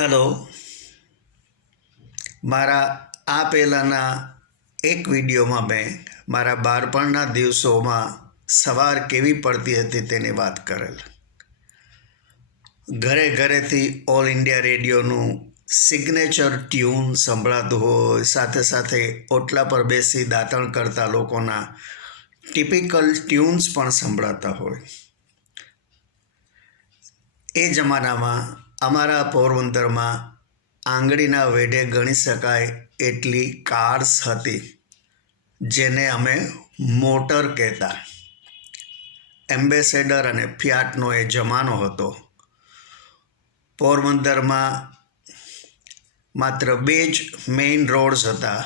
Hello. મારા આ પહેલાંના એક વિડીયોમાં મેં મારા બાળપણના દિવસોમાં સવાર કેવી પડતી હતી તેની વાત કરેલ. ઘરે ઘરેથી ઓલ ઇન્ડિયા રેડિયોનું સિગ્નેચર ટ્યુન સંભળાતું હોય, સાથે સાથે ઓટલા પર બેસી દાંતણ કરતા લોકોના ટિપિકલ ટ્યુન્સ પણ સંભળાતા હોય. એ જમાનામાં અમારા પોરબંદરમાં આંગળીના વેઢે ગણી શકાય એટલી કાર્સ હતી, જેને અમે મોટર કહેતા. એમ્બેસેડર અને ફિયાટનો એ જમાનો હતો. પોરબંદરમાં માત્ર 2 જ મેઇન રોડ્સ હતા.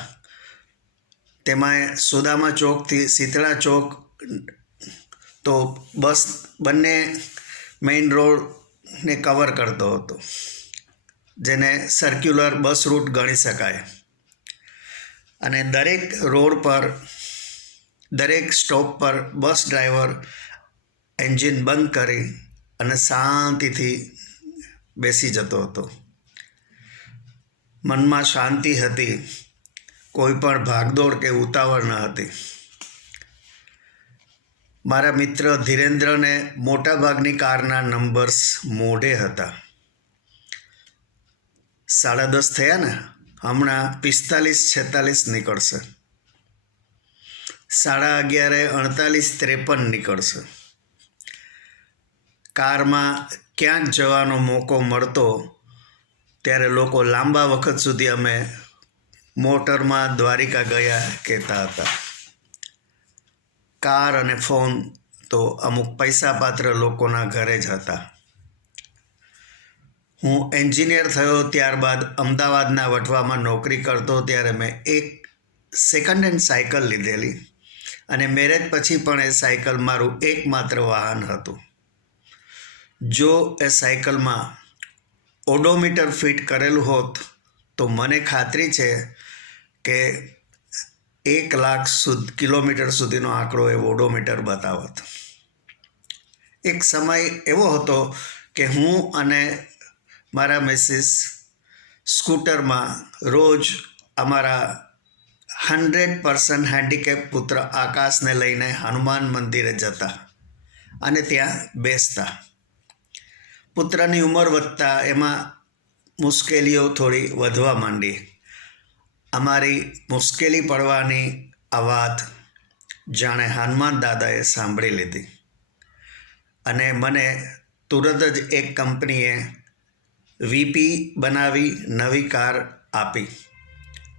તેમાં સુદામા ચોકથી શીતળા ચોક તો બસ બંને મેઇન રોડને કવર કરતો હતો, જેને સર્ક્યુલર બસ રૂટ ગણી શકાય. અને દરેક રોડ પર, દરેક સ્ટોપ પર બસ ડ્રાઈવર એન્જિન બંધ કરી અને શાંતિથી બેસી જતો હતો. મનમાં શાંતિ હતી, કોઈ પણ ભાગદોડ કે ઉતાવળ ન હતી. મારા મિત્ર ધીરેન્દ્રને મોટાભાગની કારના નંબર્સ મોઢે હતા. 10:30 થયા ને, હમણાં 45-46 નીકળશે, 11:38-53 નીકળશે. કારમાં ક્યાંક જવાનો મોકો મળતો ત્યારે લોકો લાંબા વખત સુધી અમે મોટરમાં દ્વારિકા ગયા કહેતા હતા. કાર અને ફોન તો અમુક પૈસાપાત્ર લોકોના ઘરે જ હતા. હું એન્જિનિયર થયો ત્યારબાદ અમદાવાદના વટવામાં નોકરી કરતો ત્યારે મેં એક સેકન્ડ હેન્ડ સાયકલ લીધેલી, અને મેરેજ પછી પણ એ સાયકલ મારું એકમાત્ર વાહન હતું. જો એ સાયકલમાં ઓડોમીટર ફિટ કરેલું હોત તો મને ખાતરી છે કે 1,00,000 કિલોમીટર સુધીનો આંકડો એ ઓડોમીટર બતાવત. એક સમય એવો હતો કે હું અને મારા મિસિસ સ્કૂટરમાં રોજ અમારા 100% હેન્ડીકેપ પુત્ર આકાશને લઈને હનુમાન મંદિરે જતા અને ત્યાં બેસતા. પુત્રની ઉંમર વધતા એમાં મુશ્કેલીઓ થોડી વધવા માંડી. અમારી મુશ્કેલી પડવાની આ વાત જાણે હનુમાન દાદાએ સાંભળી લીધી, અને મને તુરંત જ એક કંપનીએ વીપી બનાવી નવી કાર આપી.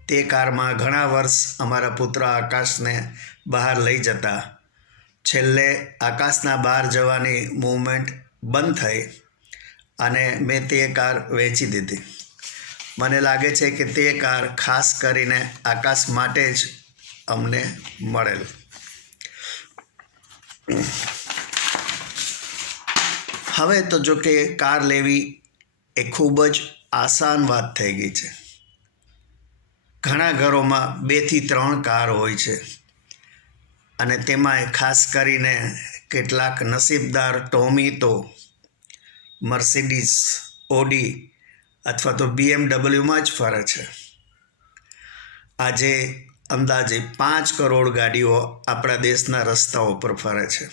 તે કારમાં ઘણા વર્ષ અમારા પુત્ર આકાશને બહાર લઈ જતા. છેલ્લે આકાશના બહાર જવાની મૂવમેન્ટ બંધ થઈ અને મેં તે કાર વેચી દીધી. મને લાગે છે કે તે કાર ખાસ કરીને આકાશ માટે જ અમને મળેલ. હવે તો જો કે કાર લેવી એ ખૂબ જ આસાન વાત થઈ ગઈ છે. ઘણા ઘરોમાં 2 થી 3 કાર હોય છે, અને તેમાંય ખાસ કરીને કેટલાક નસીબદાર ટોમી તો મર્સિડીઝ, ઓડી અથવા તો BMW જ ફરે છે. આજે અંદાજે 5 કરોડ ગાડીઓ આપણા દેશના રસ્તાઓ પર ફરે છે.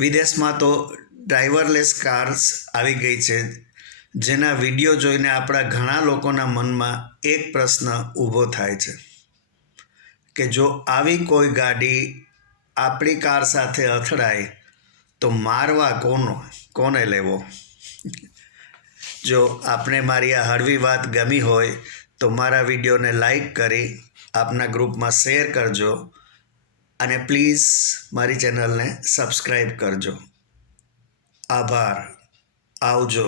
વિદેશમાં તો ડ્રાઈવરલેસ કાર્સ આવી ગઈ છે, જેના વિડીયો જોઈને આપણા ઘણા લોકોના મનમાં એક પ્રશ્ન ઊભો થાય છે કે જો આવી કોઈ ગાડી આપણી કાર સાથે અથડાય તો મારવા કોને લેવો? જો આપને મારી આ હળવી વાત ગમી હોય તો મારા વિડીયોને લાઈક કરી આપના ગ્રુપમાં શેર કરજો, અને પ્લીઝ મારી ચેનલને સબસ્ક્રાઈબ કરજો. આભાર. આવજો.